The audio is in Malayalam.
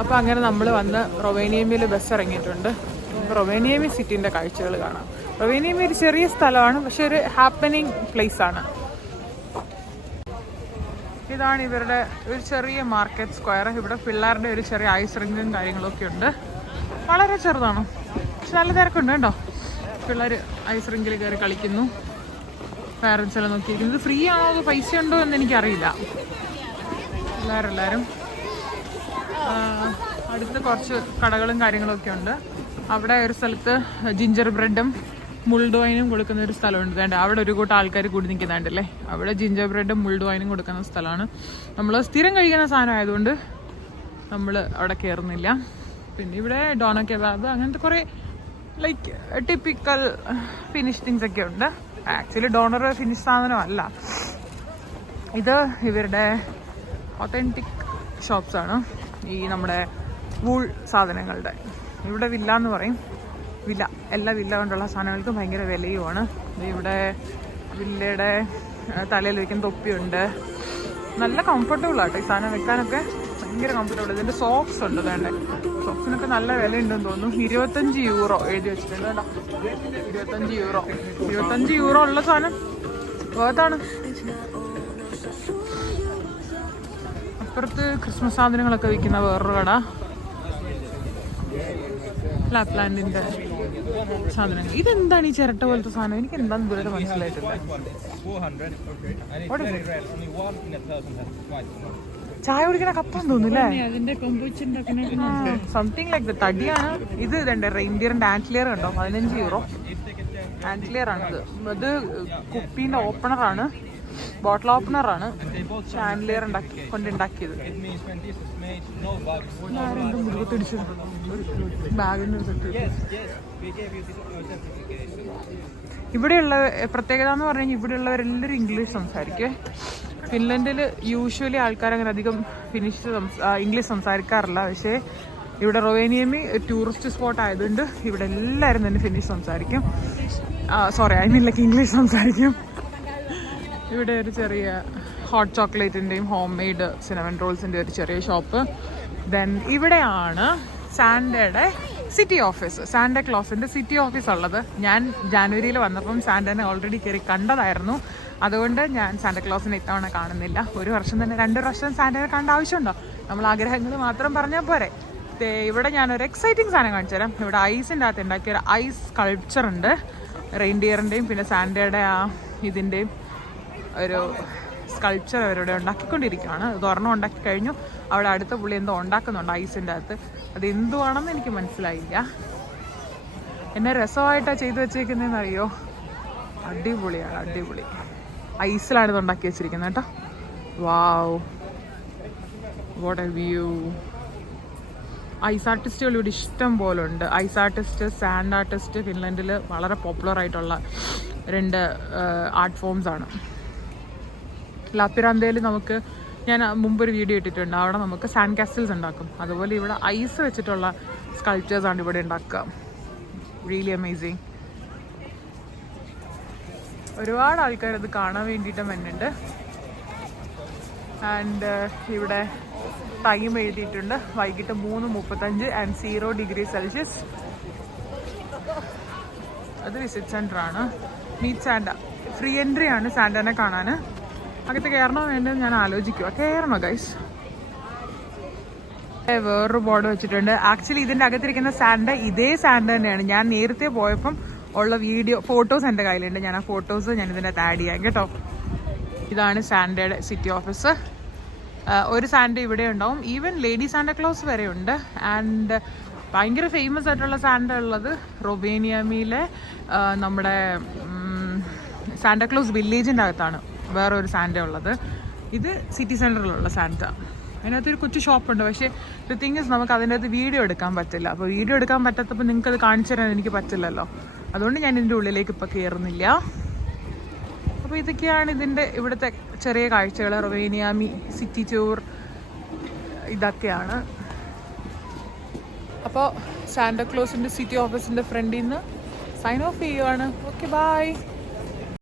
അപ്പോൾ അങ്ങനെ നമ്മൾ വന്ന് റൊവേനിയമിൽ ബസ് ഇറങ്ങിയിട്ടുണ്ട്. റൊവേനിയമി സിറ്റിൻ്റെ കാഴ്ചകൾ കാണാം. റൊവേനിയമി ഒരു ചെറിയ സ്ഥലമാണ്, പക്ഷെ ഒരു ഹാപ്പനിങ് പ്ലേസാണ്. ഇതാണ് ഇവരുടെ ഒരു ചെറിയ മാർക്കറ്റ് സ്ക്വയർ. ഇവിടെ പിള്ളേരുടെ ഒരു ചെറിയ ഐസ് റിങ്ങും കാര്യങ്ങളൊക്കെ ഉണ്ട്. വളരെ ചെറുതാണ്, പക്ഷെ നല്ല തിരക്കുണ്ട് കേട്ടോ. പിള്ളേർ ഐസ് റിങ്കിൽ കയറി കളിക്കുന്നു. പാരൻസ് എല്ലാം നോക്കിയിരിക്കുന്നു. ഇത് ഫ്രീ ആണോ അതോ പൈസ ഉണ്ടോ എന്ന് എനിക്കറിയില്ല. എല്ലാവരും അടുത്ത് കുറച്ച് കടകളും കാര്യങ്ങളൊക്കെ ഉണ്ട്. അവിടെ ഒരു സ്ഥലത്ത് ജിഞ്ചർ ബ്രെഡും മുൾഡ് വൈനും കൊടുക്കുന്ന ഒരു സ്ഥലമുണ്ട്. വേണ്ട, അവിടെ ഒരു കൂട്ടം ആൾക്കാർ കൂടി നിൽക്കുന്നുണ്ടല്ലേ. അവിടെ ജിഞ്ചർ ബ്രെഡും മുൾഡ് വൈനും കൊടുക്കുന്ന സ്ഥലമാണ്. നമ്മൾ സ്ഥിരം കഴിക്കുന്ന സാധനം ആയതുകൊണ്ട് നമ്മൾ അവിടെ കയറുന്നില്ല. പിന്നെ ഇവിടെ ഡോണ കെബാബ് അങ്ങനത്തെ കുറേ ലൈക്ക് ടിപ്പിക്കൽ ഫിനിഷ് തിങ്സ് ഒക്കെ ഉണ്ട്. ആക്ച്വലി ഡോണർ ഫിനിഷ് സാധനമല്ല ഇത്. ഇവരുടെ ഒത്തൻറ്റിക് ഷോപ്സാണ് ഈ നമ്മുടെ വൂൾ സാധനങ്ങളുടെ. ഇവിടെ വില്ല എന്ന് പറയും. വില, എല്ലാ വില്ല കൊണ്ടുള്ള സാധനങ്ങൾക്കും ഭയങ്കര വിലയുമാണ്. ഇവിടെ വില്ലയുടെ തലയിൽ വയ്ക്കുന്ന തൊപ്പിയുണ്ട്. നല്ല കംഫർട്ടബിൾ ആട്ടോ ഈ സാധനം വെക്കാനൊക്കെ, ഭയങ്കര കംഫർട്ടബിൾ. ഇതിൻ്റെ സോക്സ് ഉണ്ട്. വേണ്ടേ, സോക്സിനൊക്കെ നല്ല വിലയുണ്ടെന്ന് തോന്നുന്നു. 25 യൂറോ എഴുതി വെച്ചിട്ടുണ്ട് കേട്ടോ. 25 യൂറോ ഉള്ള സാധനം വേർത്താണ്. അപ്പുറത്ത് ക്രിസ്മസ് സാധനങ്ങളൊക്കെ വിൽക്കുന്ന വേറൊരു കട. ലാപ്ലാൻഡിന്റെ സാധനങ്ങൾ. ഇതെന്താണ് ഈ ചിരട്ട പോലത്തെ സാധനം? എനിക്ക് എന്താണെന്ന് ഇതുവരെ മനസ്സിലായിട്ടില്ല. ചായ കുടിക്കണ കപ്പാന്ന് തോന്നുന്നില്ലേ? സംതിങ് ലൈക്ക് ദ തടിയാണ് ഇത്. ഇതുണ്ട് റെയിൻഡിയറിന്റെ ആന്റ്ലിയർ ഉണ്ടോ? 15 യൂറോ ആന്റ്ലിയർ ആണിത്. ഇത് കുപ്പീന്റെ ഓപ്പണറാണ്, ബോട്ടിൽ ഓപ്പണറാണ്. ആന്റ്ലിയർ കൊണ്ടുണ്ടാക്കിയത്. ഇവിടെയുള്ള പ്രത്യേകത എന്ന് പറഞ്ഞു കഴിഞ്ഞാൽ ഇവിടെയുള്ളവരെല്ലാവരും ഇംഗ്ലീഷ് സംസാരിക്കും. ഫിൻലൻഡിൽ യൂഷ്വലി ആൾക്കാർ അങ്ങനെ അധികം ഇംഗ്ലീഷ് സംസാരിക്കാറില്ല. പക്ഷേ ഇവിടെ റൊവേനിയമി ടൂറിസ്റ്റ് സ്പോട്ട് ആയതുകൊണ്ട് ഇവിടെ എല്ലാവരും തന്നെ ഫിനിഷ് സംസാരിക്കും. ഇംഗ്ലീഷ് സംസാരിക്കും. ഇവിടെ ഒരു ചെറിയ ഹോട്ട് ചോക്ലേറ്റിൻ്റെയും ഹോം മെയ്ഡ് സിനമൺ റോൾസിൻ്റെ ഒരു ചെറിയ ഷോപ്പ്. ദെൻ ഇവിടെയാണ് സാൻഡയുടെ സിറ്റി ഓഫീസ്, സാന്റ ക്ലോസിൻ്റെ സിറ്റി ഓഫീസ് ഉള്ളത്. ഞാൻ ജാനുവരിയിൽ വന്നപ്പം സാന്റനെ ഓൾറെഡി കയറി കണ്ടതായിരുന്നു. അതുകൊണ്ട് ഞാൻ സാന്റ ക്ലോസിനെ ഇത്തവണ കാണുന്നില്ല. ഒരു വർഷം തന്നെ 2 വർഷം സാന്റനെ കാണേണ്ട ആവശ്യമുണ്ടോ? നമ്മൾ ആഗ്രഹങ്ങൾ മാത്രം പറഞ്ഞാൽ പോരെ. ഇവിടെ ഞാനൊരു എക്സൈറ്റിംഗ് സാധനം കാണിച്ചു തരാം. ഇവിടെ ഐസിൻ്റെ അകത്ത് ഉണ്ടാക്കിയ ഒരു ഐസ് സ്കൾപ്ചർ ഉണ്ട്. റെയിൻഡിയറിൻ്റെയും പിന്നെ സാന്റയുടെ ആ ഇതിൻ്റെയും ഒരു സ്കൾപ്ചർ അവരിവിടെ ഉണ്ടാക്കിക്കൊണ്ടിരിക്കുകയാണ്. ഇത് ഒരെണ്ണം ഉണ്ടാക്കി കഴിഞ്ഞു. അവിടെ അടുത്ത പുള്ളി എന്തോ ഉണ്ടാക്കുന്നുണ്ട് ഐസിൻ്റെ അകത്ത്. അത് എന്തുവാണെന്ന് എനിക്ക് മനസ്സിലായില്ല. എന്നെ രസമായിട്ടാണ് ചെയ്തു വെച്ചേക്കുന്നതെന്ന് അറിയോ? അടിപൊളിയാണ്, അടിപൊളി. ഐസിലാണ് ഇത് ഉണ്ടാക്കി വെച്ചിരിക്കുന്നത് കേട്ടോ. വാവ്, വാട്ട് എ വ്യൂ. ഐസ് ആർട്ടിസ്റ്റുകൾ ഇവിടെ ഇഷ്ടം പോലെ ഉണ്ട്. ഐസ് ആർട്ടിസ്റ്റ്, സാൻഡ് ആർട്ടിസ്റ്റ് ഫിൻലൻഡിൽ വളരെ പോപ്പുലർ ആയിട്ടുള്ള 2 ആർട്ട് ഫോംസ് ആണ്. ലാപ്പിറാന്തയിൽ ഞാൻ മുമ്പൊരു വീഡിയോ ഇട്ടിട്ടുണ്ട്. അവിടെ നമുക്ക് സാൻഡ് കാസ്റ്റൽസ് ഉണ്ടാക്കും. അതുപോലെ ഇവിടെ ഐസ് വെച്ചിട്ടുള്ള സ്കൾപ്ചേഴ്സാണ് ഇവിടെ ഉണ്ടാക്കുക. Really amazing. ഒരുപാട് ആൾക്കാർ ഇത് കാണാൻ വേണ്ടിയിട്ടും വരുന്നുണ്ട്. ആൻഡ് ഇവിടെ ടൈം എഴുതിയിട്ടുണ്ട്, വൈകിട്ട് 3:35 ആൻഡ് 0 ഡിഗ്രി സെൽഷ്യസ്. അത് വിസിറ്റ് സെൻ്റർ ആണ്. മീറ്റ് സാന്റ, ഫ്രീ എൻട്രി ആണ് സാന്റനെ കാണാൻ. അകത്ത് കയറണോ വേണ്ടത് ഞാൻ ആലോചിക്കുക. കയറണോ ഗൈസ്? വേറൊരു ബോർഡ് വെച്ചിട്ടുണ്ട്. ആക്ച്വലി ഇതിൻ്റെ അകത്തിരിക്കുന്ന സാന്റ ഇതേ സാന്റ തന്നെയാണ്. ഞാൻ നേരത്തെ പോയപ്പം ഉള്ള ഫോട്ടോസ് എൻ്റെ കയ്യിലുണ്ട്. ഞാൻ ആ ഫോട്ടോസ് ഞാൻ ഇതിൻ്റെ അകത്ത് ആഡ് ചെയ്യാം കേട്ടോ. ഇതാണ് സാന്റയുടെ സിറ്റി ഓഫീസ്. ഒരു സാന്റ ഇവിടെ ഉണ്ടാവും. ഈവൻ ലേഡി സാന്റ ക്ലോസ് വരെ ഉണ്ട്. ആൻഡ് ഭയങ്കര ഫേമസ് ആയിട്ടുള്ള സാന്റ ഉള്ളത് റൊവേനിയമിലെ നമ്മുടെ സാന്റ ക്ലോസ് വില്ലേജിൻ്റെ അകത്താണ് വേറൊരു സാന്റ ഉള്ളത്. ഇത് സിറ്റി സെൻറ്ററിലുള്ള സാന്റ. അതിനകത്തൊരു കൊച്ചു ഷോപ്പുണ്ട്. പക്ഷേ ദ തിങ് ഇസ് നമുക്ക് അതിൻ്റെ അകത്ത് വീഡിയോ എടുക്കാൻ പറ്റില്ല. അപ്പോൾ വീഡിയോ എടുക്കാൻ പറ്റാത്തപ്പോൾ നിങ്ങൾക്കത് കാണിച്ചു തരാൻ എനിക്ക് പറ്റില്ലല്ലോ. അതുകൊണ്ട് ഞാൻ ഇതിൻ്റെ ഉള്ളിലേക്ക് ഇപ്പോൾ കയറുന്നില്ല. അപ്പോൾ ഇതൊക്കെയാണ് ഇവിടുത്തെ ചെറിയ കാഴ്ചകൾ. റൊവേനിയമി സിറ്റി ടൂർ ഇതൊക്കെയാണ്. അപ്പോൾ സാന്റ ക്ലോസിൻ്റെ സിറ്റി ഓഫീസിൻ്റെ ഫ്രണ്ടിൽ നിന്ന് സൈൻ ഓഫ് ചെയ്യുവാണ്. Okay, by.